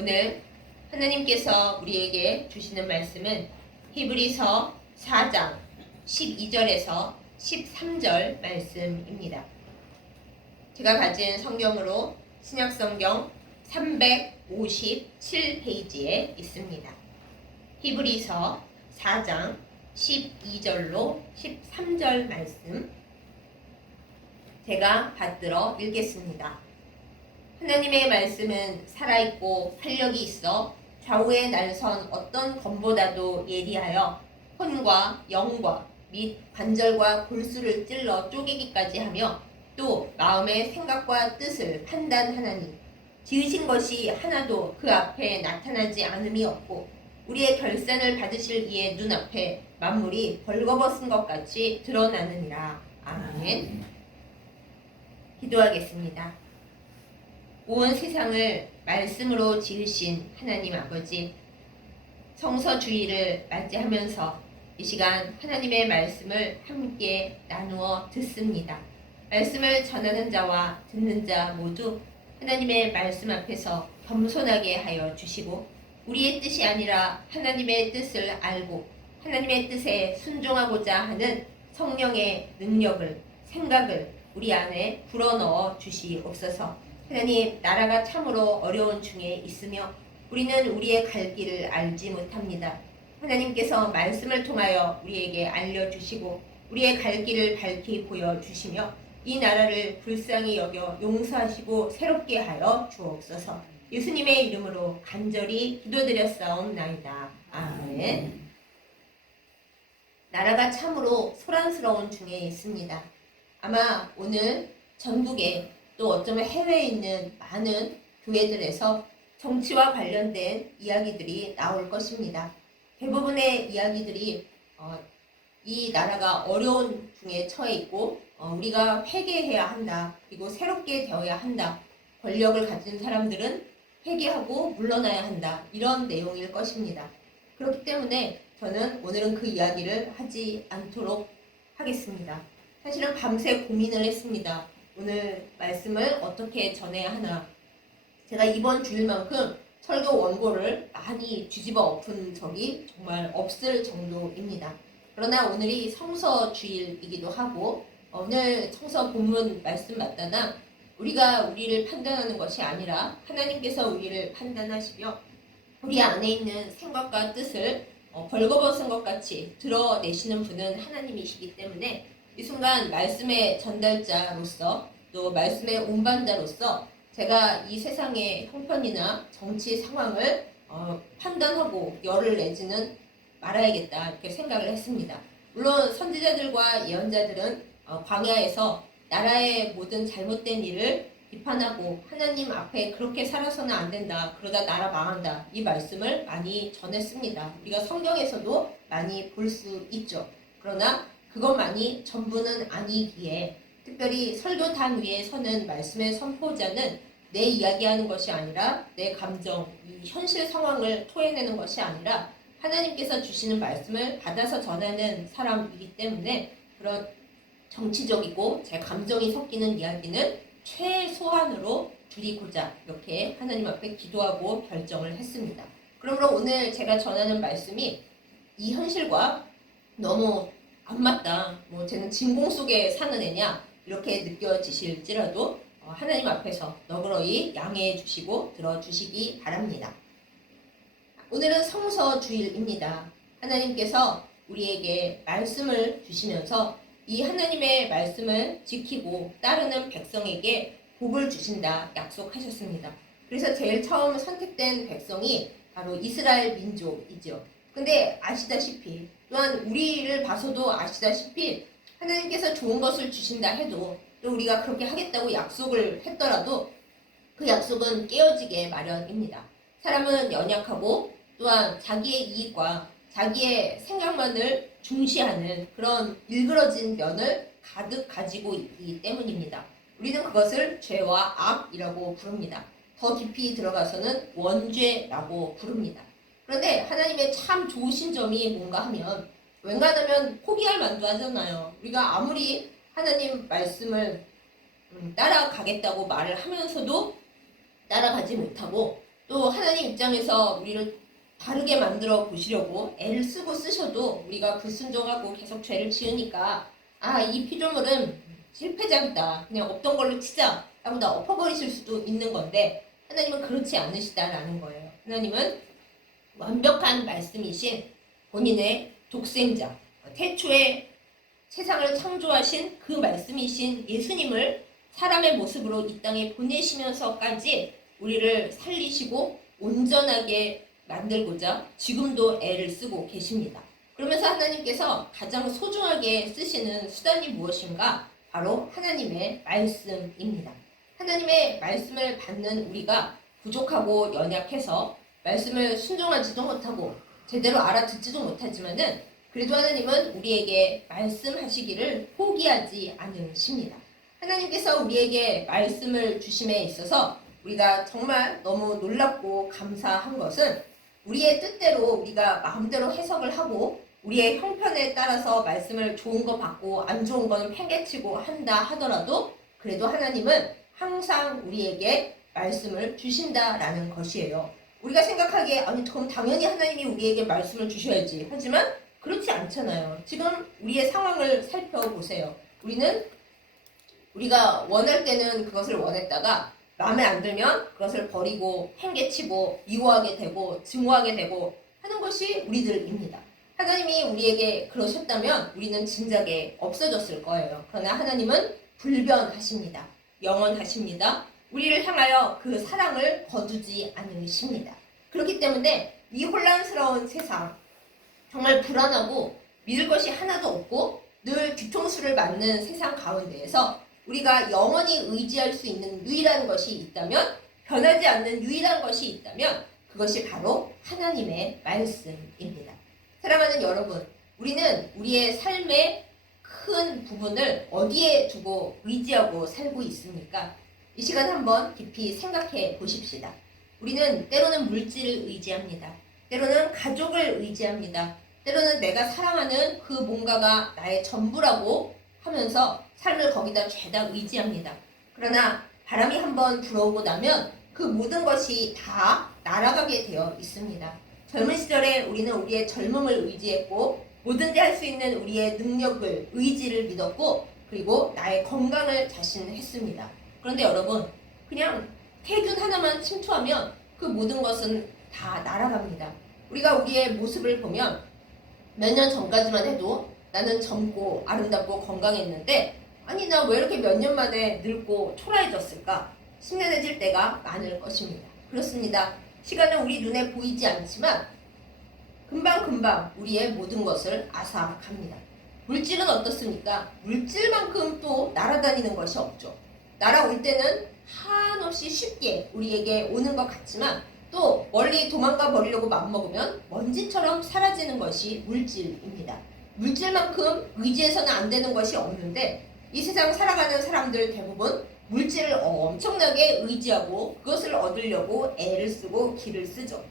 오늘 하나님께서 우리에게 주시는 말씀은 히브리서 4장 12절에서 13절 말씀입니다. 제가 가진 성경으로 신약성경 357페이지에 있습니다. 히브리서 4장 12절로 13절 말씀 제가 받들어 읽겠습니다. 하나님의 말씀은 살아있고 활력이 있어 좌우에 날선 어떤 검보다도 예리하여 혼과 영과 및 관절과 골수를 찔러 쪼개기까지 하며 또 마음의 생각과 뜻을 판단하나니 지으신 것이 하나도 그 앞에 나타나지 않음이 없고 우리의 결산을 받으실 이의 눈앞에 만물이 벌거벗은 것 같이 드러나느니라. 아멘. 기도하겠습니다. 온 세상을 말씀으로 지으신 하나님 아버지, 성서주의를 맞이하면서 이 시간 하나님의 말씀을 함께 나누어 듣습니다. 말씀을 전하는 자와 듣는 자 모두 하나님의 말씀 앞에서 겸손하게 하여 주시고 우리의 뜻이 아니라 하나님의 뜻을 알고 하나님의 뜻에 순종하고자 하는 성령의 능력을, 생각을 우리 안에 불어넣어 주시옵소서. 하나님, 나라가 참으로 어려운 중에 있으며 우리는 우리의 갈 길을 알지 못합니다. 하나님께서 말씀을 통하여 우리에게 알려주시고 우리의 갈 길을 밝히 보여주시며 이 나라를 불쌍히 여겨 용서하시고 새롭게 하여 주옵소서. 예수님의 이름으로 간절히 기도드렸사옵나이다. 아멘. 나라가 참으로 소란스러운 중에 있습니다. 아마 오늘 전국에 또 어쩌면 해외에 있는 많은 교회들에서 정치와 관련된 이야기들이 나올 것입니다. 대부분의 이야기들이 이 나라가 어려운 중에 처해 있고 우리가 회개해야 한다. 그리고 새롭게 되어야 한다. 권력을 가진 사람들은 회개하고 물러나야 한다. 이런 내용일 것입니다. 그렇기 때문에 저는 오늘은 그 이야기를 하지 않도록 하겠습니다. 사실은 밤새 고민을 했습니다. 오늘 말씀을 어떻게 전해야 하나. 제가 이번 주일만큼 설교 원고를 많이 뒤집어 엎은 적이 정말 없을 정도입니다. 그러나 오늘이 성서 주일이기도 하고 오늘 성서 본문 말씀 맞다나 우리가 우리를 판단하는 것이 아니라 하나님께서 우리를 판단하시며 우리 안에 있는 생각과 뜻을 벌거벗은 것 같이 드러내시는 분은 하나님이시기 때문에 이 순간 말씀의 전달자로서 또 말씀의 운반자로서 제가 이 세상의 형편이나 정치 상황을 판단하고 열을 내지는 말아야겠다 이렇게 생각을 했습니다. 물론 선지자들과 예언자들은 광야에서 나라의 모든 잘못된 일을 비판하고 하나님 앞에 그렇게 살아서는 안 된다. 그러다 나라 망한다. 이 말씀을 많이 전했습니다. 우리가 성경에서도 많이 볼 수 있죠. 그러나 그것만이 전부는 아니기에 특별히 설교단 위에 서는 말씀의 선포자는 내 이야기하는 것이 아니라 내 감정, 이 현실 상황을 토해내는 것이 아니라 하나님께서 주시는 말씀을 받아서 전하는 사람이기 때문에 그런 정치적이고 제 감정이 섞이는 이야기는 최소한으로 줄이고자 이렇게 하나님 앞에 기도하고 결정을 했습니다. 그러므로 오늘 제가 전하는 말씀이 이 현실과 너무 안 맞다. 쟤는 진공 속에 사는 애냐 이렇게 느껴지실지라도 하나님 앞에서 너그러이 양해해 주시고 들어주시기 바랍니다. 오늘은 성서 주일입니다. 하나님께서 우리에게 말씀을 주시면서 이 하나님의 말씀을 지키고 따르는 백성에게 복을 주신다 약속하셨습니다. 그래서 제일 처음 선택된 백성이 바로 이스라엘 민족이죠. 근데 아시다시피 또한 우리를 봐서도 아시다시피 하나님께서 좋은 것을 주신다 해도 또 우리가 그렇게 하겠다고 약속을 했더라도 그 약속은 깨어지게 마련입니다. 사람은 연약하고 또한 자기의 이익과 자기의 생각만을 중시하는 그런 일그러진 면을 가득 가지고 있기 때문입니다. 우리는 그것을 죄와 악이라고 부릅니다. 더 깊이 들어가서는 원죄라고 부릅니다. 그런데 하나님의 참 좋으신 점이 뭔가 하면 웬간하면 포기할 만도 하잖아요. 우리가 아무리 하나님 말씀을 따라가겠다고 말을 하면서도 따라가지 못하고 또 하나님 입장에서 우리를 바르게 만들어 보시려고 애를 쓰고 쓰셔도 우리가 불순종하고 계속 죄를 지으니까 이 피조물은 실패작이다. 그냥 없던 걸로 치자. 라고 다 엎어버리실 수도 있는 건데 하나님은 그렇지 않으시다라는 거예요. 하나님은 완벽한 말씀이신 본인의 독생자, 태초에 세상을 창조하신 그 말씀이신 예수님을 사람의 모습으로 이 땅에 보내시면서까지 우리를 살리시고 온전하게 만들고자 지금도 애를 쓰고 계십니다. 그러면서 하나님께서 가장 소중하게 쓰시는 수단이 무엇인가? 바로 하나님의 말씀입니다. 하나님의 말씀을 받는 우리가 부족하고 연약해서 말씀을 순종하지도 못하고 제대로 알아듣지도 못하지만은 그래도 하나님은 우리에게 말씀하시기를 포기하지 않으십니다. 하나님께서 우리에게 말씀을 주심에 있어서 우리가 정말 너무 놀랍고 감사한 것은 우리의 뜻대로 우리가 마음대로 해석을 하고 우리의 형편에 따라서 말씀을 좋은 거 받고 안 좋은 거는 팽개치고 한다 하더라도 그래도 하나님은 항상 우리에게 말씀을 주신다라는 것이에요. 우리가 생각하기에 그럼 당연히 하나님이 우리에게 말씀을 주셔야지. 하지만 그렇지 않잖아요. 지금 우리의 상황을 살펴보세요. 우리가 원할 때는 그것을 원했다가 마음에 안 들면 그것을 버리고 팽개치고 미워하게 되고 증오하게 되고 하는 것이 우리들입니다. 하나님이 우리에게 그러셨다면 우리는 진작에 없어졌을 거예요. 그러나 하나님은 불변하십니다. 영원하십니다. 우리를 향하여 그 사랑을 거두지 않으십니다. 그렇기 때문에 이 혼란스러운 세상, 정말 불안하고 믿을 것이 하나도 없고 늘 뒤통수를 맞는 세상 가운데에서 우리가 영원히 의지할 수 있는 유일한 것이 있다면, 변하지 않는 유일한 것이 있다면 그것이 바로 하나님의 말씀입니다. 사랑하는 여러분, 우리는 우리의 삶의 큰 부분을 어디에 두고 의지하고 살고 있습니까? 이 시간 한번 깊이 생각해 보십시다. 우리는 때로는 물질을 의지합니다. 때로는 가족을 의지합니다. 때로는 내가 사랑하는 그 뭔가가 나의 전부라고 하면서 삶을 거기다 죄다 의지합니다. 그러나 바람이 한번 불어오고 나면 그 모든 것이 다 날아가게 되어 있습니다. 젊은 시절에 우리는 우리의 젊음을 의지했고 뭐든지 할 수 있는 우리의 능력을, 의지를 믿었고 그리고 나의 건강을 자신했습니다. 그런데 여러분, 그냥 태균 하나만 침투하면 그 모든 것은 다 날아갑니다. 우리가 우리의 모습을 보면 몇 년 전까지만 해도 나는 젊고 아름답고 건강했는데 나 왜 이렇게 몇 년 만에 늙고 초라해졌을까? 심란해질 때가 많을 것입니다. 그렇습니다. 시간은 우리 눈에 보이지 않지만 금방금방 우리의 모든 것을 앗아갑니다. 물질은 어떻습니까? 물질만큼 또 날아다니는 것이 없죠. 날아올 때는 한없이 쉽게 우리에게 오는 것 같지만 또 멀리 도망가 버리려고 맘먹으면 먼지처럼 사라지는 것이 물질입니다. 물질만큼 의지해서는 안 되는 것이 없는데 이 세상 살아가는 사람들 대부분 물질을 엄청나게 의지하고 그것을 얻으려고 애를 쓰고 기를 쓰죠.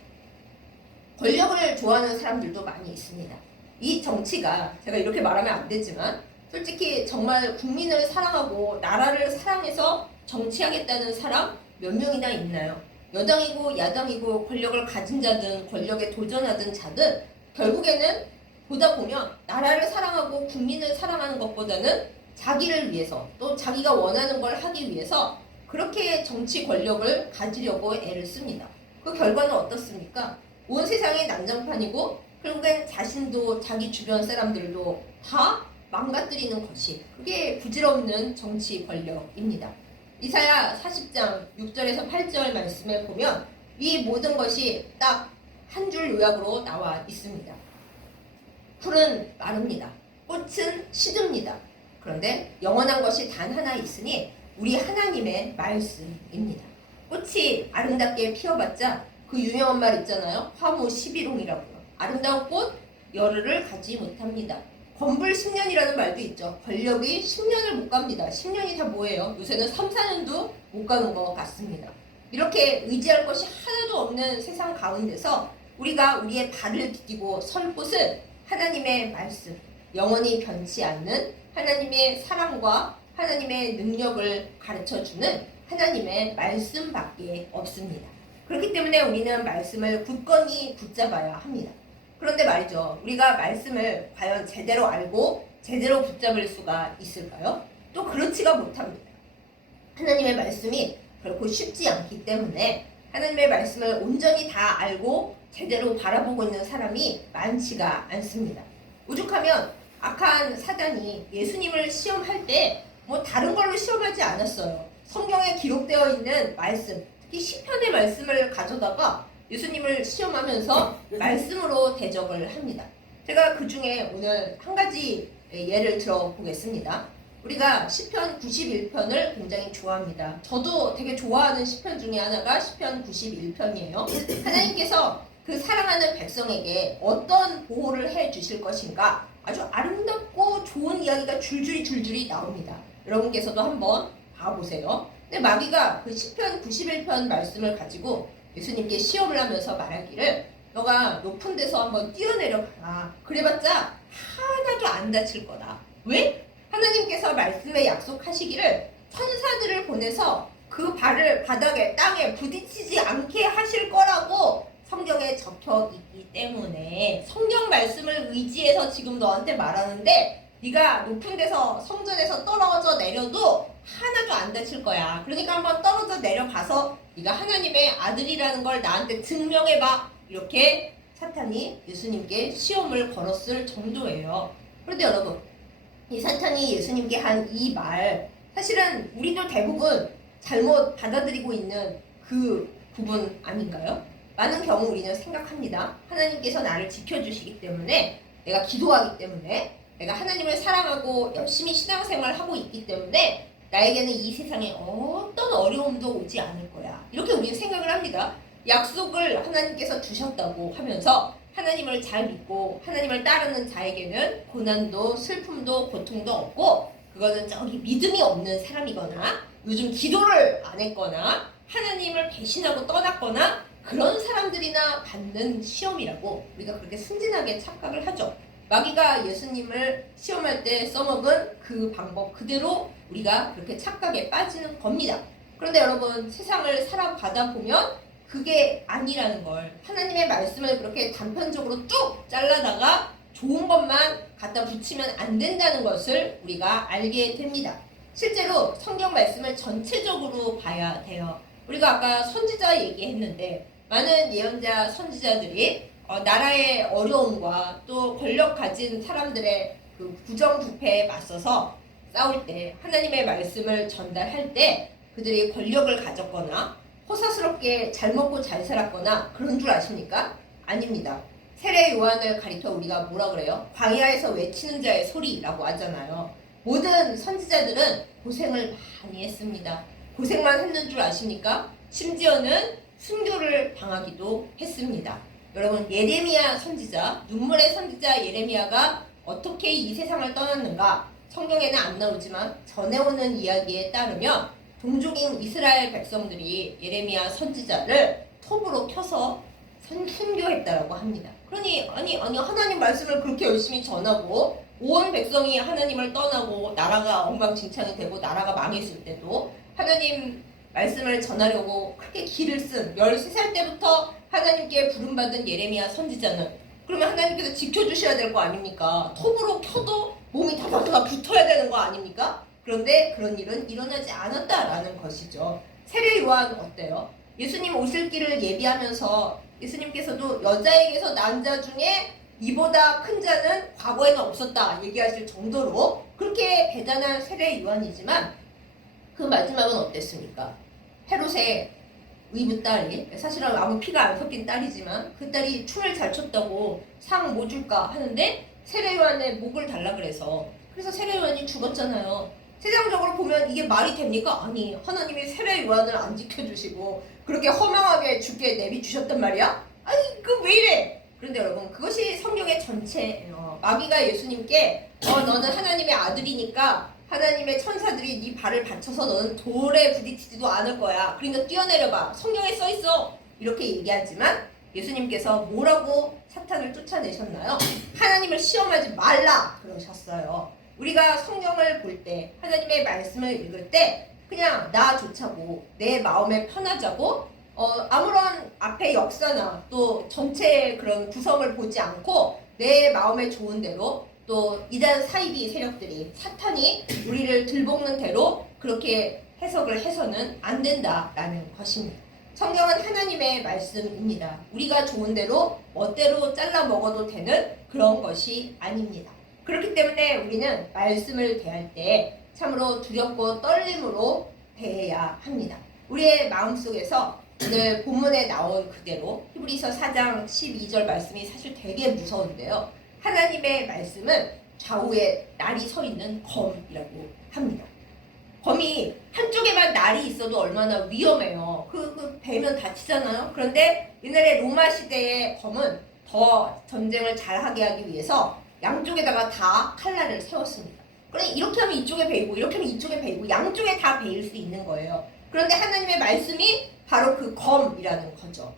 권력을 좋아하는 사람들도 많이 있습니다. 이 정치가, 제가 이렇게 말하면 안 되지만 솔직히 정말 국민을 사랑하고 나라를 사랑해서 정치하겠다는 사람 몇 명이나 있나요? 여당이고 야당이고 권력을 가진 자든 권력에 도전하던 자든 결국에는 보다 보면 나라를 사랑하고 국민을 사랑하는 것보다는 자기를 위해서 또 자기가 원하는 걸 하기 위해서 그렇게 정치 권력을 가지려고 애를 씁니다. 그 결과는 어떻습니까? 온 세상이 난장판이고 결국엔 자신도 자기 주변 사람들도 다 망가뜨리는 것이, 그게 부질없는 정치 권력입니다. 이사야 40장 6절에서 8절 말씀에 보면 이 모든 것이 딱 한 줄 요약으로 나와 있습니다. 풀은 마릅니다. 꽃은 시듭니다. 그런데 영원한 것이 단 하나 있으니 우리 하나님의 말씀입니다. 꽃이 아름답게 피어봤자 그 유명한 말 있잖아요. 화무 11홍이라고요. 아름다운 꽃 열흘을 가지 못합니다. 건불 10년이라는 말도 있죠. 권력이 10년을 못 갑니다. 10년이 다 뭐예요? 요새는 3, 4년도 못 가는 것 같습니다. 이렇게 의지할 것이 하나도 없는 세상 가운데서 우리가 우리의 발을 디디고 설 곳은 하나님의 말씀, 영원히 변치 않는 하나님의 사랑과 하나님의 능력을 가르쳐주는 하나님의 말씀밖에 없습니다. 그렇기 때문에 우리는 말씀을 굳건히 붙잡아야 합니다. 그런데 말이죠. 우리가 말씀을 과연 제대로 알고 제대로 붙잡을 수가 있을까요? 또 그렇지가 못합니다. 하나님의 말씀이 결코 쉽지 않기 때문에 하나님의 말씀을 온전히 다 알고 제대로 바라보고 있는 사람이 많지가 않습니다. 오죽하면 악한 사단이 예수님을 시험할 때 뭐 다른 걸로 시험하지 않았어요. 성경에 기록되어 있는 말씀, 특히 시편의 말씀을 가져다가 예수님을 시험하면서 말씀으로 대적을 합니다. 제가 그 중에 오늘 한 가지 예를 들어보겠습니다. 우리가 시편 91편을 굉장히 좋아합니다. 저도 되게 좋아하는 시편 중에 하나가 시편 91편이에요. 하나님께서 그 사랑하는 백성에게 어떤 보호를 해 주실 것인가 아주 아름답고 좋은 이야기가 줄줄이 나옵니다. 여러분께서도 한번 봐보세요. 근데 마귀가 그 시편 91편 말씀을 가지고 예수님께 시험을 하면서 말하기를 너가 높은 데서 한번 뛰어내려가라. 그래봤자 하나도 안 다칠 거다. 왜? 하나님께서 말씀에 약속하시기를 천사들을 보내서 그 발을 바닥에 땅에 부딪히지 않게 하실 거라고 성경에 적혀 있기 때문에 성경 말씀을 의지해서 지금 너한테 말하는데 네가 높은 데서 성전에서 떨어져 내려도 하나도 안 다칠 거야. 그러니까 한번 떨어져 내려가서 네가 하나님의 아들이라는 걸 나한테 증명해봐. 이렇게 사탄이 예수님께 시험을 걸었을 정도예요. 그런데 여러분, 이 사탄이 예수님께 한 이 말, 사실은 우리도 대부분 잘못 받아들이고 있는 그 부분 아닌가요? 많은 경우 우리는 생각합니다. 하나님께서 나를 지켜주시기 때문에, 내가 기도하기 때문에, 내가 하나님을 사랑하고 열심히 신앙생활을 하고 있기 때문에 나에게는 이 세상에 어떤 어려움도 오지 않을 거야. 이렇게 우리는 생각을 합니다. 약속을 하나님께서 주셨다고 하면서 하나님을 잘 믿고 하나님을 따르는 자에게는 고난도 슬픔도 고통도 없고, 그거는 저기 믿음이 없는 사람이거나 요즘 기도를 안 했거나 하나님을 배신하고 떠났거나 그런 사람들이나 받는 시험이라고 우리가 그렇게 순진하게 착각을 하죠. 마귀가 예수님을 시험할 때 써먹은 그 방법 그대로 우리가 그렇게 착각에 빠지는 겁니다. 그런데 여러분, 세상을 살아가다 보면 그게 아니라는 걸, 하나님의 말씀을 그렇게 단편적으로 쭉 잘라다가 좋은 것만 갖다 붙이면 안 된다는 것을 우리가 알게 됩니다. 실제로 성경 말씀을 전체적으로 봐야 돼요. 우리가 아까 선지자 얘기했는데 많은 예언자 선지자들이 나라의 어려움과 또 권력 가진 사람들의 그 부정부패에 맞서서 싸울 때, 하나님의 말씀을 전달할 때 그들이 권력을 가졌거나 호사스럽게 잘 먹고 잘 살았거나 그런 줄 아십니까? 아닙니다. 세례 요한을 가리켜 우리가 뭐라 그래요? 광야에서 외치는 자의 소리라고 하잖아요. 모든 선지자들은 고생을 많이 했습니다. 고생만 했는 줄 아십니까? 심지어는 순교를 당하기도 했습니다. 여러분, 예레미야 선지자, 눈물의 선지자 예레미야가 어떻게 이 세상을 떠났는가? 성경에는 안 나오지만 전해오는 이야기에 따르면 동족인 이스라엘 백성들이 예레미야 선지자를 톱으로 켜서 순교했다라고 합니다. 그러니 아니 하나님 말씀을 그렇게 열심히 전하고 온 백성이 하나님을 떠나고 나라가 엉망진창이 되고 나라가 망했을 때도 하나님 말씀을 전하려고 그렇게 기를 쓴 13살 때부터 하나님께 부름받은 예레미야 선지자는 그러면 하나님께서 지켜주셔야 될 거 아닙니까? 톱으로 켜도 몸이 다다다다 붙어야 되는 거 아닙니까? 그런데 그런 일은 일어나지 않았다라는 것이죠. 세례 요한 어때요? 예수님 오실 길을 예비하면서 예수님께서도 여자에게서 난 자 중에 이보다 큰 자는 과거에는 없었다 얘기하실 정도로 그렇게 대단한 세례 요한이지만 그 마지막은 어땠습니까? 헤롯의 의붓 딸이, 사실은 아무 피가 안 섞인 딸이지만 그 딸이 춤을 잘 췄다고 상 뭐 줄까 하는데 세례 요한의 목을 달라 그래서 세례 요한이 죽었잖아요. 세상적으로 보면 이게 말이 됩니까? 아니, 하나님이 세례 요한을 안 지켜주시고 그렇게 허망하게 죽게 내비주셨단 말이야? 아니, 그 왜 이래? 그런데 여러분, 그것이 성경의 전체예요. 마귀가 예수님께 너는 하나님의 아들이니까 하나님의 천사들이 네 발을 받쳐서 너는 돌에 부딪히지도 않을 거야. 그러니까 뛰어내려봐. 성경에 써있어. 이렇게 얘기하지만 예수님께서 뭐라고 사탄을 쫓아내셨나요? 하나님을 시험하지 말라 그러셨어요. 우리가 성경을 볼 때, 하나님의 말씀을 읽을 때 그냥 나 좋자고 내 마음에 편하자고 아무런 앞에 역사나 또 전체의 그런 구성을 보지 않고 내 마음에 좋은 대로 또 이단 사이비 세력들이 사탄이 우리를 들볶는 대로 그렇게 해석을 해서는 안 된다라는 것입니다. 성경은 하나님의 말씀입니다. 우리가 좋은 대로 멋대로 잘라 먹어도 되는 그런 것이 아닙니다. 그렇기 때문에 우리는 말씀을 대할 때 참으로 두렵고 떨림으로 대해야 합니다. 우리의 마음속에서 오늘 본문에 나온 그대로 히브리서 4장 12절 말씀이 사실 되게 무서운데요. 하나님의 말씀은 좌우에 날이 서 있는 검이라고 합니다. 검이 한쪽에만 날이 있어도 얼마나 위험해요. 그 베면 다치잖아요. 그런데 옛날에 로마 시대의 검은 더 전쟁을 잘하게 하기 위해서 양쪽에다가 다 칼날을 세웠습니다. 그러니 이렇게 하면 이쪽에 베이고 이렇게 하면 이쪽에 베이고 양쪽에 다 베일 수 있는 거예요. 그런데 하나님의 말씀이 바로 그 검이라는 거죠.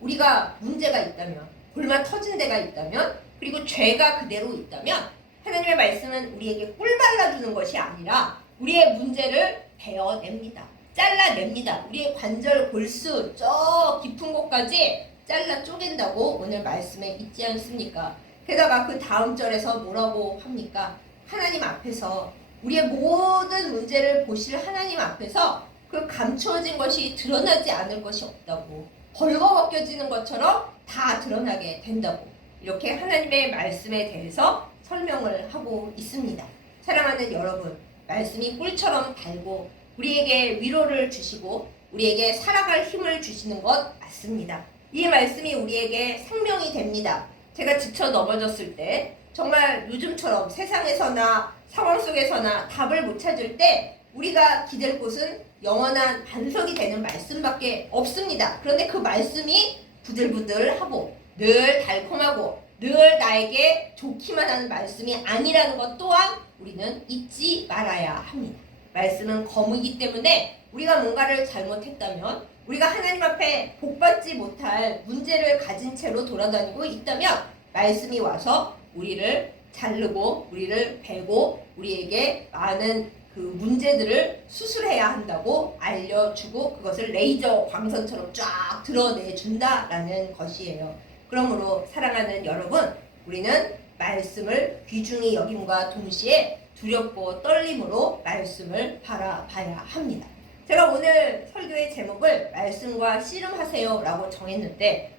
우리가 문제가 있다면, 골마 터진 데가 있다면, 그리고 죄가 그대로 있다면 하나님의 말씀은 우리에게 꿀 발라주는 것이 아니라 우리의 문제를 베어냅니다. 잘라냅니다. 우리의 관절, 골수 저 깊은 곳까지 잘라 쪼갠다고 오늘 말씀에 있지 않습니까? 게다가 그 다음 절에서 뭐라고 합니까? 하나님 앞에서 우리의 모든 문제를 보실 하나님 앞에서 그 감추어진 것이 드러나지 않을 것이 없다고, 벌거벗겨지는 것처럼 다 드러나게 된다고, 이렇게 하나님의 말씀에 대해서 설명을 하고 있습니다. 사랑하는 여러분, 말씀이 꿀처럼 달고 우리에게 위로를 주시고 우리에게 살아갈 힘을 주시는 것 맞습니다. 이 말씀이 우리에게 생명이 됩니다. 제가 지쳐 넘어졌을 때, 정말 요즘처럼 세상에서나 상황 속에서나 답을 못 찾을 때 우리가 기댈 곳은 영원한 반석이 되는 말씀밖에 없습니다. 그런데 그 말씀이 부들부들하고 늘 달콤하고 늘 나에게 좋기만 하는 말씀이 아니라는 것 또한 우리는 잊지 말아야 합니다. 말씀은 검이기 때문에 우리가 뭔가를 잘못했다면, 우리가 하나님 앞에 복받지 못할 문제를 가진 채로 돌아다니고 있다면 말씀이 와서 우리를 자르고 우리를 베고 우리에게 많은 그 문제들을 수술해야 한다고 알려주고 그것을 레이저 광선처럼 쫙 드러내준다라는 것이에요. 그러므로 사랑하는 여러분, 우리는 말씀을 귀중히 여김과 동시에 두렵고 떨림으로 말씀을 바라봐야 합니다. 제가 오늘 설교의 제목을 말씀과 씨름하세요 라고 정했는데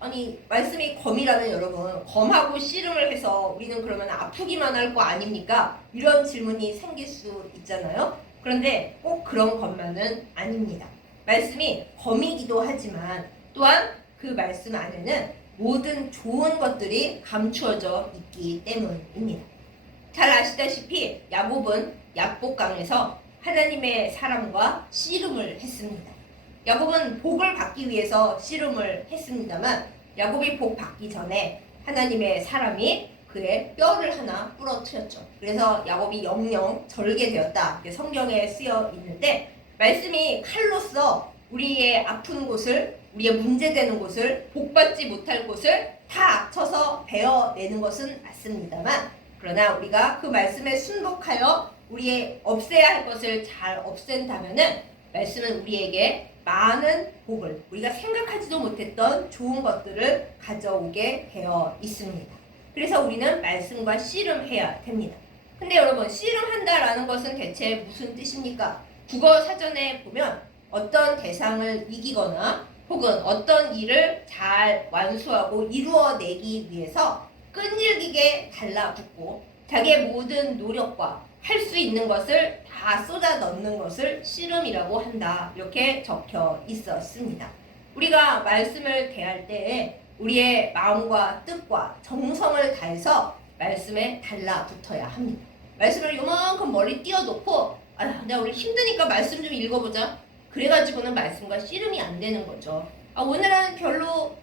아니 말씀이 검이라는 여러분, 검하고 씨름을 해서 우리는 그러면 아프기만 할 거 아닙니까? 이런 질문이 생길 수 있잖아요. 그런데 꼭 그런 것만은 아닙니다. 말씀이 검이기도 하지만 또한 그 말씀 안에는 모든 좋은 것들이 감추어져 있기 때문입니다. 잘 아시다시피 야곱은 야복강에서 하나님의 사람과 씨름을 했습니다. 야곱은 복을 받기 위해서 씨름을 했습니다만 야곱이 복 받기 전에 하나님의 사람이 그의 뼈를 하나 부러뜨렸죠. 그래서 야곱이 영영 절게 되었다. 성경에 쓰여 있는데, 말씀이 칼로서 우리의 아픈 곳을, 우리의 문제되는 곳을, 복받지 못할 곳을 다 합쳐서 베어내는 것은 맞습니다만, 그러나 우리가 그 말씀에 순복하여 우리의 없애야 할 것을 잘 없앤다면은 말씀은 우리에게 많은 복을, 우리가 생각하지도 못했던 좋은 것들을 가져오게 되어 있습니다. 그래서 우리는 말씀과 씨름해야 됩니다. 근데 여러분, 씨름한다라는 것은 대체 무슨 뜻입니까? 국어 사전에 보면 어떤 대상을 이기거나 혹은 어떤 일을 잘 완수하고 이루어내기 위해서 끈질기게 달라붙고 자기의 모든 노력과 할 수 있는 것을 다 쏟아 넣는 것을 씨름이라고 한다. 이렇게 적혀 있었습니다. 우리가 말씀을 대할 때에 우리의 마음과 뜻과 정성을 다해서 말씀에 달라붙어야 합니다. 말씀을 요만큼 멀리 띄워놓고 내가 오늘 힘드니까 말씀 좀 읽어보자. 그래가지고는 말씀과 씨름이 안 되는 거죠. 오늘은 별로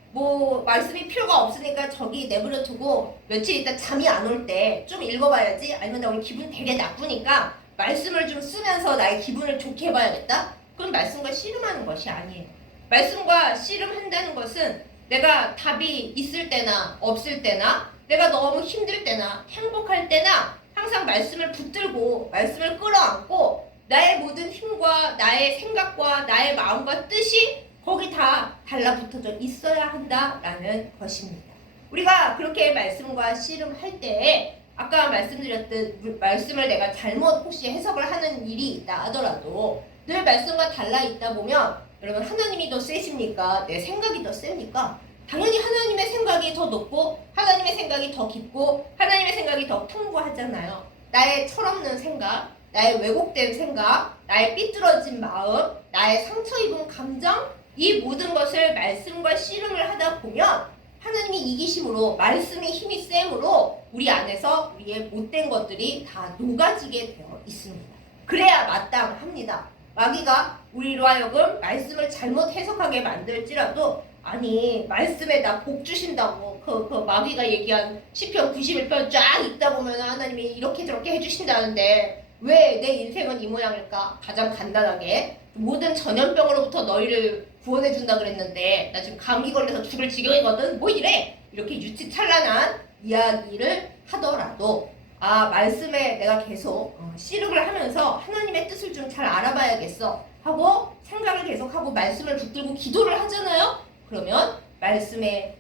말씀이 필요가 없으니까 저기 내버려 두고 며칠 있다 잠이 안 올 때 좀 읽어봐야지. 아니면 나 오늘 기분 되게 나쁘니까 말씀을 좀 쓰면서 나의 기분을 좋게 해봐야겠다. 그건 말씀과 씨름하는 것이 아니에요. 말씀과 씨름한다는 것은 내가 답이 있을 때나 없을 때나, 내가 너무 힘들 때나 행복할 때나 항상 말씀을 붙들고 말씀을 끌어안고 나의 모든 힘과 나의 생각과 나의 마음과 뜻이 거기 다 달라붙어져 있어야 한다라는 것입니다. 우리가 그렇게 말씀과 씨름할 때 아까 말씀드렸듯 말씀을 내가 잘못 혹시 해석을 하는 일이 있다 하더라도 늘 말씀과 달라 있다 보면 여러분 하나님이 더 세십니까? 내 생각이 더 셉니까? 당연히 하나님의 생각이 더 높고 하나님의 생각이 더 깊고 하나님의 생각이 더 풍부하잖아요. 나의 철없는 생각, 나의 왜곡된 생각, 나의 삐뚤어진 마음, 나의 상처 입은 감정 이 모든 것을 말씀과 씨름을 하다 보면 하나님이 이기심으로 말씀의 힘이 셈으로 우리 안에서 우리의 못된 것들이 다 녹아지게 되어 있습니다. 그래야 마땅합니다. 마귀가 우리로 하여금 말씀을 잘못 해석하게 만들지라도 아니 말씀에 나 복 주신다고 그 마귀가 얘기한 시편 91편 쫙 읽다 보면 하나님이 이렇게 저렇게 해주신다는데 왜 내 인생은 이 모양일까? 가장 간단하게 모든 전염병으로부터 너희를 구원해준다 그랬는데 나 지금 감기 걸려서 죽을 지경이거든 뭐 이래 이렇게 유치찬란한 이야기를 하더라도 말씀에 내가 계속 씨름을 하면서 하나님의 뜻을 좀 잘 알아봐야겠어 하고 생각을 계속하고 말씀을 붙들고 기도를 하잖아요. 그러면 말씀에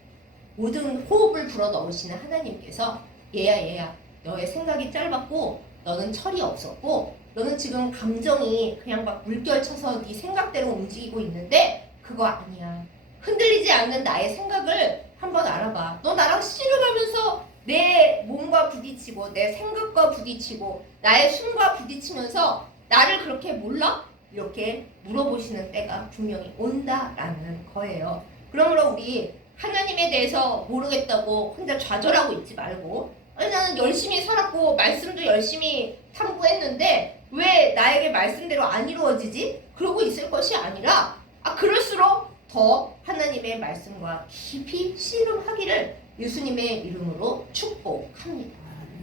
모든 호흡을 불어넣으시는 하나님께서 얘야 너의 생각이 짧았고 너는 철이 없었고 너는 지금 감정이 그냥 막 물결 쳐서 네 생각대로 움직이고 있는데 그거 아니야. 흔들리지 않는 나의 생각을 한번 알아봐. 너 나랑 씨름하면서 내 몸과 부딪히고 내 생각과 부딪히고 나의 숨과 부딪히면서 나를 그렇게 몰라? 이렇게 물어보시는 때가 분명히 온다라는 거예요. 그러므로 우리 하나님에 대해서 모르겠다고 혼자 좌절하고 있지 말고 아니 나는 열심히 살았고 말씀도 열심히 탐구했는데 왜 나에게 말씀대로 안 이루어지지? 그러고 있을 것이 아니라 그럴수록 더 하나님의 말씀과 깊이 씨름하기를 예수님의 이름으로 축복합니다.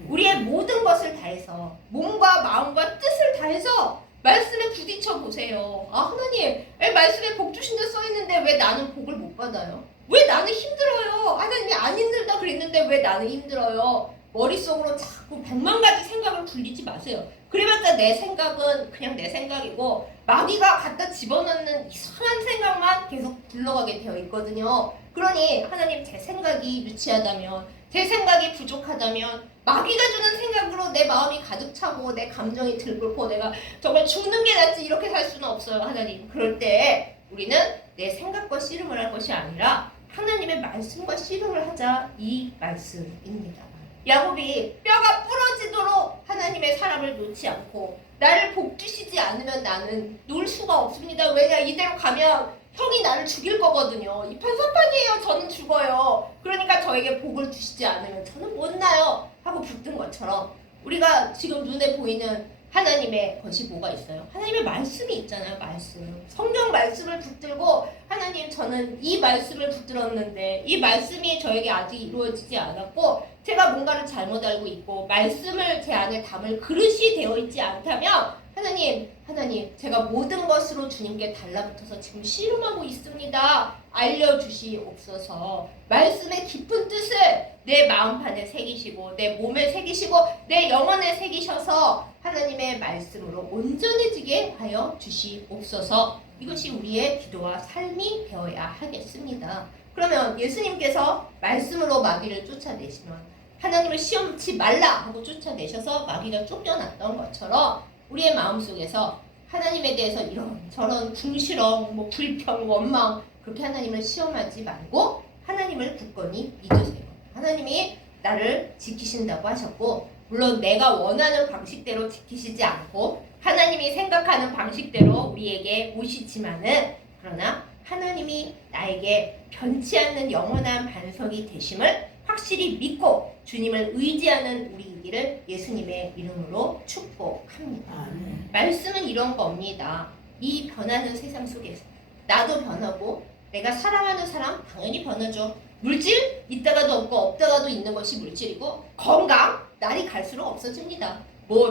우리의 모든 것을 다해서 몸과 마음과 뜻을 다해서 말씀에 부딪혀 보세요. 하나님 말씀에 복 주신다 써있는데 왜 나는 복을 못 받아요? 왜 나는 힘들어요? 하나님이 안 힘들다 그랬는데 왜 나는 힘들어요? 머릿속으로 자꾸 100만 가지 생각을 굴리지 마세요. 그래봤자 내 생각은 그냥 내 생각이고 마귀가 갖다 집어넣는 이상한 생각만 계속 굴러가게 되어 있거든요. 그러니 하나님 제 생각이 유치하다면 제 생각이 부족하다면 마귀가 주는 생각으로 내 마음이 가득 차고 내 감정이 들끓고 내가 정말 죽는 게 낫지 이렇게 살 수는 없어요. 하나님 그럴 때 우리는 내 생각과 씨름을 할 것이 아니라 하나님의 말씀과 씨름을 하자 이 말씀입니다. 야곱이 뼈가 부러지도록 하나님의 사람을 놓지 않고 나를 복 주시지 않으면 나는 놀 수가 없습니다. 왜냐 이대로 가면 형이 나를 죽일 거거든요. 이 판사판이에요. 저는 죽어요. 그러니까 저에게 복을 주시지 않으면 저는 못 나요 하고 붙든 것처럼 우리가 지금 눈에 보이는 하나님의 것이 뭐가 있어요? 하나님의 말씀이 있잖아요. 말씀. 성경 말씀을 붙들고 하나님 저는 이 말씀을 붙들었는데 이 말씀이 저에게 아직 이루어지지 않았고 제가 뭔가를 잘못 알고 있고 말씀을 제 안에 담을 그릇이 되어 있지 않다면 하나님 제가 모든 것으로 주님께 달라붙어서 지금 씨름하고 있습니다. 알려주시옵소서. 말씀의 깊은 뜻을 내 마음판에 새기시고 내 몸에 새기시고 내 영혼에 새기셔서 하나님의 말씀으로 온전해지게 하여 주시옵소서. 이것이 우리의 기도와 삶이 되어야 하겠습니다. 그러면 예수님께서 말씀으로 마귀를 쫓아내시면 하나님을 시험치 말라 하고 쫓아내셔서 마귀가 쫓겨났던 것처럼 우리의 마음속에서 하나님에 대해서 이런 저런 궁시렁 불평 원망 그렇게 하나님을 시험하지 말고 하나님을 굳건히 믿으세요. 하나님이 나를 지키신다고 하셨고 물론 내가 원하는 방식대로 지키시지 않고 하나님이 생각하는 방식대로 우리에게 오시지만은 그러나 하나님이 나에게 변치 않는 영원한 반석이 되심을 확실히 믿고 주님을 의지하는 우리이기를 예수님의 이름으로 축복합니다. 아멘. 말씀은 이런 겁니다. 이 변하는 세상 속에서 나도 변하고 내가 사랑하는 사람 당연히 변하죠. 물질 있다가도 없고 없다가도 있는 것이 물질이고 건강 날이 갈수록 없어집니다.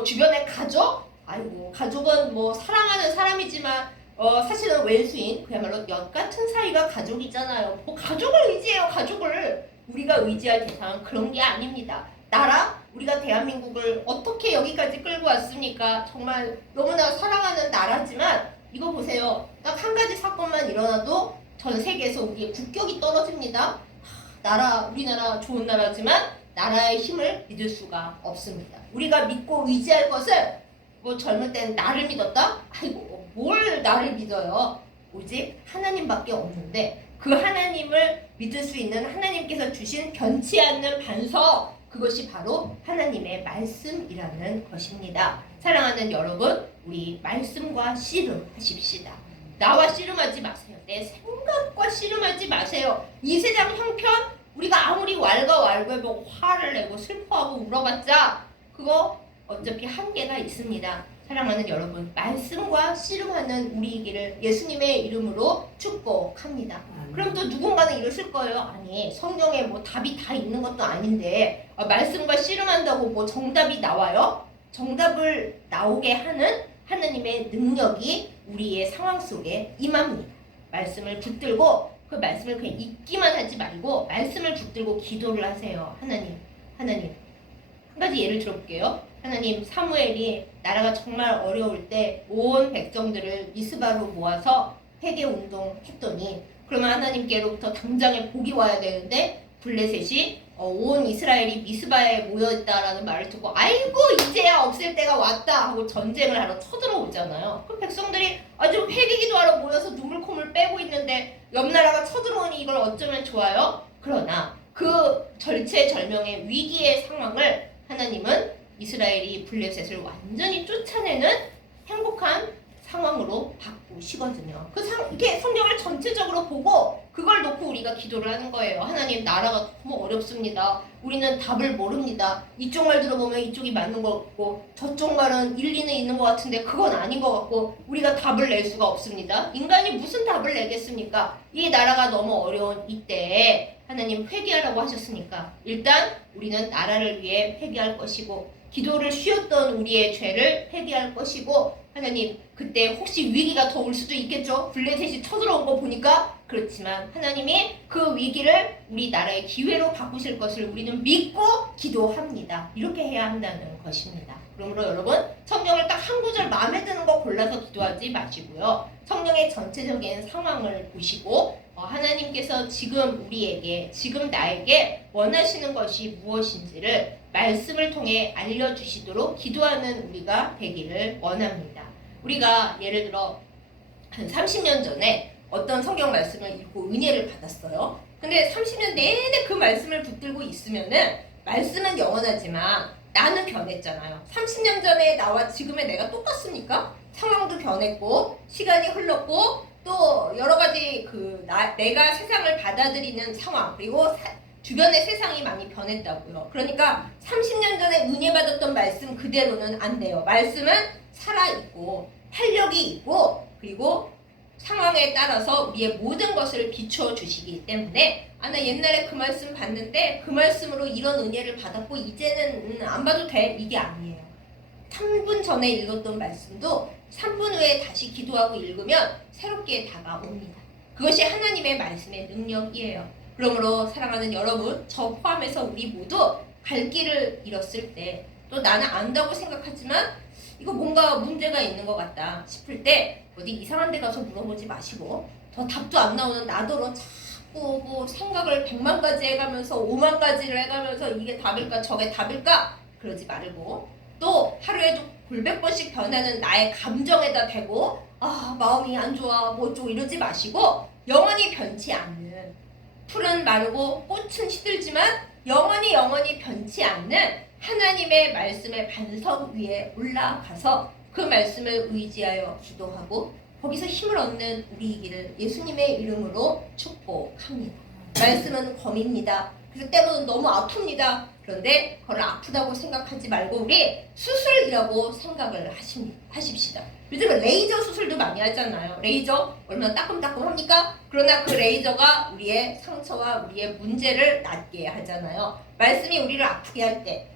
주변에 가족 가족은 사랑하는 사람이지만 사실은 왼수인 그야말로 엿 같은 사이가 가족이잖아요. 가족을 의지해요. 가족을 우리가 의지할 대상은 그런 게 아닙니다. 나라 우리가 대한민국을 어떻게 여기까지 끌고 왔습니까? 정말 너무나 사랑하는 나라지만 이거 보세요. 딱 한 가지 사건만 일어나도 전 세계에서 우리의 국격이 떨어집니다. 우리나라 좋은 나라지만 나라의 힘을 믿을 수가 없습니다. 우리가 믿고 의지할 것을 뭐 젊을 때는 나를 믿었다? 아이고 뭘 나를 믿어요. 오직 하나님밖에 없는데 그 하나님을 믿을 수 있는 하나님께서 주신 변치 않는 반석, 그것이 바로 하나님의 말씀이라는 것입니다. 사랑하는 여러분, 우리 말씀과 씨름하십시다. 나와 씨름하지 마세요. 내 생각과 씨름하지 마세요. 이 세상 형편, 우리가 아무리 왈가왈부하고 화를 내고 슬퍼하고 울어봤자 그거 어차피 한계가 있습니다. 사랑하는 여러분, 말씀과 씨름하는 우리이기를 예수님의 이름으로 축복합니다. 그럼 또 누군가는 이러실 거예요. 아니, 성경에 뭐 답이 다 있는 것도 아닌데 말씀과 씨름한다고 뭐 정답이 나와요? 정답을 나오게 하는 하나님의 능력이 우리의 상황 속에 임합니다. 말씀을 붙들고 그 말씀을 그냥 읽기만 하지 말고 말씀을 붙들고 기도를 하세요. 하나님. 한 가지 예를 들어볼게요. 하나님, 사무엘이 나라가 정말 어려울 때 온 백성들을 미스바로 모아서 회개 운동 했더니 그러면 하나님께로부터 당장에 복이 와야 되는데 블레셋이 온 이스라엘이 미스바에 모여있다라는 말을 듣고 아이고 이제야 없을 때가 왔다 하고 전쟁을 하러 쳐들어오잖아요. 그럼 백성들이 아주 회개기도 하러 모여서 눈물콧물 빼고 있는데 옆 나라가 쳐들어오니 이걸 어쩌면 좋아요? 그러나 그 절체절명의 위기의 상황을 하나님은 이스라엘이 블레셋을 완전히 쫓아내는 행복한 상황으로 바꾸시거든요. 이렇게 성경을 전체적으로 보고 그걸 놓고 우리가 기도를 하는 거예요. 하나님, 나라가 너무 어렵습니다. 우리는 답을 모릅니다. 이쪽 말 들어보면 이쪽이 맞는 것 같고 저쪽 말은 일리는 있는 것 같은데 그건 아닌 것 같고 우리가 답을 낼 수가 없습니다. 인간이 무슨 답을 내겠습니까? 이 나라가 너무 어려운 이때에 하나님 회개하라고 하셨으니까 일단 우리는 나라를 위해 회개할 것이고 기도를 쉬었던 우리의 죄를 회개할 것이고 하나님, 그때 혹시 위기가 더 올 수도 있겠죠. 블레셋이 쳐들어온 거 보니까. 그렇지만 하나님이 그 위기를 우리 나라의 기회로 바꾸실 것을 우리는 믿고 기도합니다. 이렇게 해야 한다는 것입니다. 그러므로 여러분, 성경을 딱 한 구절 마음에 드는 거 골라서 기도하지 마시고요. 성경의 전체적인 상황을 보시고 하나님께서 지금 우리에게, 지금 나에게 원하시는 것이 무엇인지를 말씀을 통해 알려주시도록 기도하는 우리가 되기를 원합니다. 우리가 예를 들어 한 30년 전에 어떤 성경 말씀을 읽고 은혜를 받았어요. 근데 30년 내내 그 말씀을 붙들고 있으면은 말씀은 영원하지만 나는 변했잖아요. 30년 전에 나와 지금의 내가 똑같습니까? 상황도 변했고 시간이 흘렀고 또 여러 가지 내가 세상을 받아들이는 상황 그리고 주변의 세상이 많이 변했다고요. 그러니까 30년 전에 은혜 받았던 말씀 그대로는 안 돼요. 말씀은 살아있고 활력이 있고 그리고 상황에 따라서 우리의 모든 것을 비추어 주시기 때문에 나 옛날에 그 말씀 봤는데 그 말씀으로 이런 은혜를 받았고 이제는 안 봐도 돼. 이게 아니에요. 3분 전에 읽었던 말씀도 3분 후에 다시 기도하고 읽으면 새롭게 다가옵니다. 그것이 하나님의 말씀의 능력이에요. 그러므로 사랑하는 여러분, 저 포함해서 우리 모두 갈 길을 잃었을 때 또 나는 안다고 생각하지만 이거 뭔가 문제가 있는 것 같다 싶을 때 어디 이상한 데 가서 물어보지 마시고 더 답도 안 나오는 나더러 자꾸 뭐 생각을 100만 가지 해가면서 5만 가지를 해가면서 이게 답일까 저게 답일까 그러지 말고 또 하루에도 골백 번씩 변하는 나의 감정에다 대고 마음이 안 좋아 뭐 어쩌고 이러지 마시고 영원히 변치 않는 풀은 마르고 꽃은 시들지만 영원히 변치 않는 하나님의 말씀의 반석 위에 올라가서 그 말씀을 의지하여 기도하고 거기서 힘을 얻는 우리이기를 예수님의 이름으로 축복합니다. 말씀은 검입니다. 그래서 때로는 너무 아픕니다. 그런데 그걸 아프다고 생각하지 말고 우리 수술이라고 생각을 하십시다. 요즘은 레이저 수술도 많이 하잖아요. 레이저 얼마나 따끔따끔합니까? 그러나 그 레이저가 우리의 상처와 우리의 문제를 낫게 하잖아요. 말씀이 우리를 아프게 할 때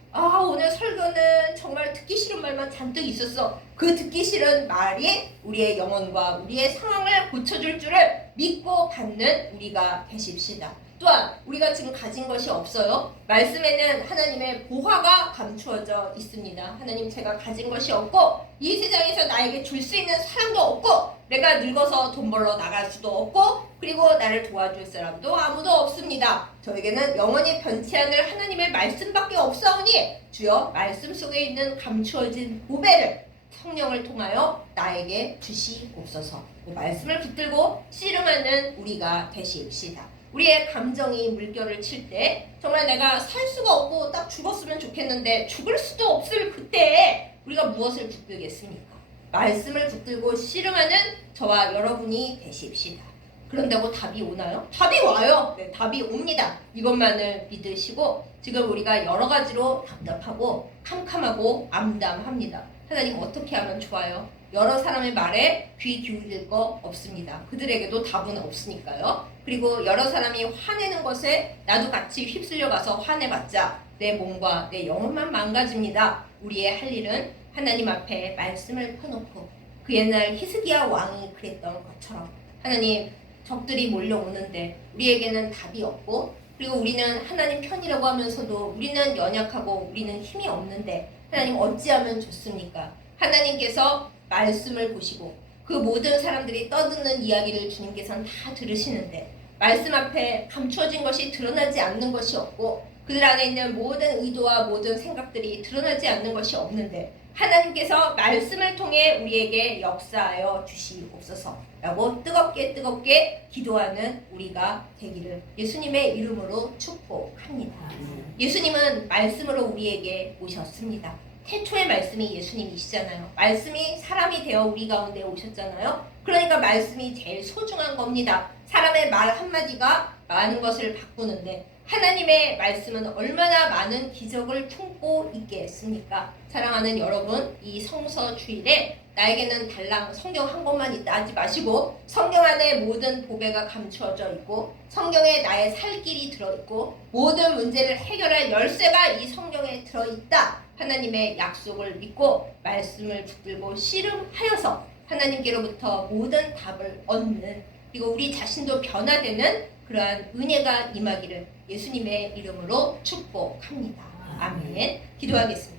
오늘 설교는 정말 듣기 싫은 말만 잔뜩 있었어. 그 듣기 싫은 말이 우리의 영혼과 우리의 상황을 고쳐줄 줄을 믿고 받는 우리가 되십시다. 또한 우리가 지금 가진 것이 없어요. 말씀에는 하나님의 보화가 감추어져 있습니다. 하나님 제가 가진 것이 없고 이 세상에서 나에게 줄 수 있는 사랑도 없고 내가 늙어서 돈 벌러 나갈 수도 없고 그리고 나를 도와줄 사람도 아무도 없습니다. 저에게는 영원히 변치 않을 하나님의 말씀밖에 없사오니 주여 말씀 속에 있는 감추어진 보배를 성령을 통하여 나에게 주시옵소서. 말씀을 붙들고 씨름하는 우리가 되시옵시다. 우리의 감정이 물결을 칠 때 정말 내가 살 수가 없고 딱 죽었으면 좋겠는데 죽을 수도 없을 그때에 우리가 무엇을 붙들겠습니까? 말씀을 붙들고 씨름하는 저와 여러분이 되십시다. 그런다고 답이 오나요? 답이 와요. 네, 답이 옵니다. 이것만을 믿으시고 지금 우리가 여러 가지로 답답하고 캄캄하고 암담합니다. 하나님 어떻게 하면 좋아요? 여러 사람의 말에 귀 기울일 거 없습니다. 그들에게도 답은 없으니까요. 그리고 여러 사람이 화내는 것에 나도 같이 휩쓸려 가서 화내봤자 내 몸과 내 영혼만 망가집니다. 우리의 할 일은 하나님 앞에 말씀을 펴놓고 그 옛날 히스기야 왕이 그랬던 것처럼 하나님 적들이 몰려오는데 우리에게는 답이 없고 그리고 우리는 하나님 편이라고 하면서도 우리는 연약하고 우리는 힘이 없는데 하나님 어찌하면 좋습니까? 하나님께서 말씀을 보시고 그 모든 사람들이 떠드는 이야기를 주님께서는 다 들으시는데 말씀 앞에 감춰진 것이 드러나지 않는 것이 없고 그들 안에 있는 모든 의도와 모든 생각들이 드러나지 않는 것이 없는데 하나님께서 말씀을 통해 우리에게 역사하여 주시옵소서 라고 뜨겁게 기도하는 우리가 되기를 예수님의 이름으로 축복합니다. 예수님은 말씀으로 우리에게 오셨습니다. 태초의 말씀이 예수님이시잖아요. 말씀이 사람이 되어 우리 가운데 오셨잖아요. 그러니까 말씀이 제일 소중한 겁니다. 사람의 말 한마디가 많은 것을 바꾸는데 하나님의 말씀은 얼마나 많은 기적을 품고 있겠습니까? 사랑하는 여러분, 이 성서 주일에 나에게는 달랑 성경 한 권만 있다 하지 마시고 성경 안에 모든 보배가 감추어져 있고 성경에 나의 살 길이 들어있고 모든 문제를 해결할 열쇠가 이 성경에 들어있다. 하나님의 약속을 믿고 말씀을 붙들고 씨름하여서 하나님께로부터 모든 답을 얻는 그리고 우리 자신도 변화되는 그러한 은혜가 임하기를 예수님의 이름으로 축복합니다. 아멘. 기도하겠습니다.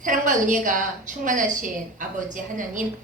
사랑과 은혜가 충만하신 아버지 하나님,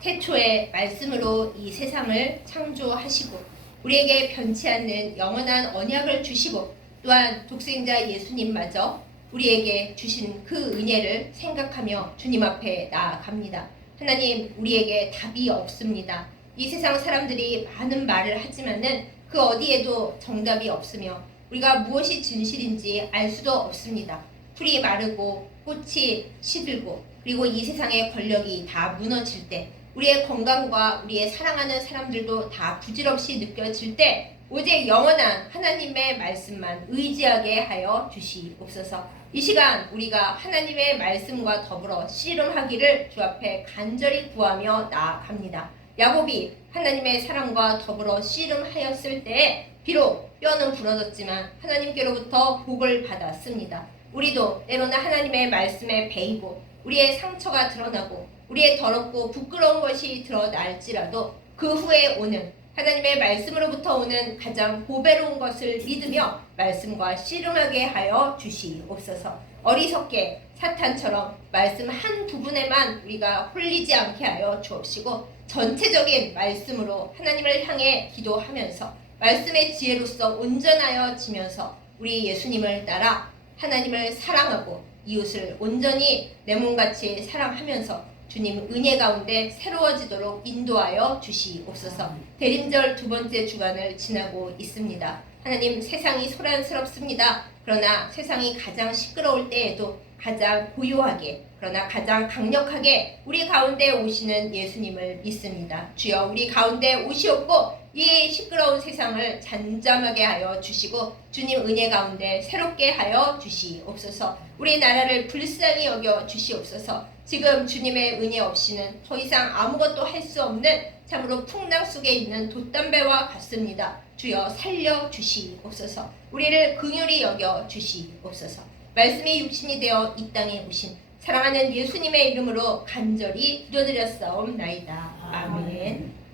태초의 말씀으로 이 세상을 창조하시고 우리에게 변치 않는 영원한 언약을 주시고 또한 독생자 예수님마저 우리에게 주신 그 은혜를 생각하며 주님 앞에 나아갑니다. 하나님, 우리에게 답이 없습니다. 이 세상 사람들이 많은 말을 하지만은 그 어디에도 정답이 없으며 우리가 무엇이 진실인지 알 수도 없습니다. 풀이 마르고 꽃이 시들고 그리고 이 세상의 권력이 다 무너질 때 우리의 건강과 우리의 사랑하는 사람들도 다 부질없이 느껴질 때 오직 영원한 하나님의 말씀만 의지하게 하여 주시옵소서. 이 시간 우리가 하나님의 말씀과 더불어 씨름하기를 주 앞에 간절히 구하며 나아갑니다. 야곱이 하나님의 사랑과 더불어 씨름하였을 때에 비록 뼈는 부러졌지만 하나님께로부터 복을 받았습니다. 우리도 때로는 하나님의 말씀에 베이고 우리의 상처가 드러나고 우리의 더럽고 부끄러운 것이 드러날지라도 그 후에 오는 하나님의 말씀으로부터 오는 가장 보배로운 것을 믿으며 말씀과 씨름하게 하여 주시옵소서. 어리석게 사탄처럼 말씀 한 부분에만 우리가 홀리지 않게 하여 주옵시고 전체적인 말씀으로 하나님을 향해 기도하면서 말씀의 지혜로서 온전하여 지면서 우리 예수님을 따라 하나님을 사랑하고 이웃을 온전히 내 몸같이 사랑하면서 주님 은혜 가운데 새로워지도록 인도하여 주시옵소서. 대림절 두 번째 주간을 지나고 있습니다. 하나님, 세상이 소란스럽습니다. 그러나 세상이 가장 시끄러울 때에도 가장 고요하게 그러나 가장 강력하게 우리 가운데 오시는 예수님을 믿습니다. 주여, 우리 가운데 오시옵고 이 시끄러운 세상을 잠잠하게 하여 주시고 주님 은혜 가운데 새롭게 하여 주시옵소서. 우리 나라를 불쌍히 여겨 주시옵소서. 지금 주님의 은혜 없이는 더 이상 아무것도 할 수 없는 참으로 풍랑 속에 있는 돛담배와 같습니다. 주여 살려 주시옵소서. 우리를 긍휼히 여겨 주시옵소서. 말씀이 육신이 되어 이 땅에 오신 사랑하는 예수님의 이름으로 간절히 기도드렸사옵나이다. 아멘.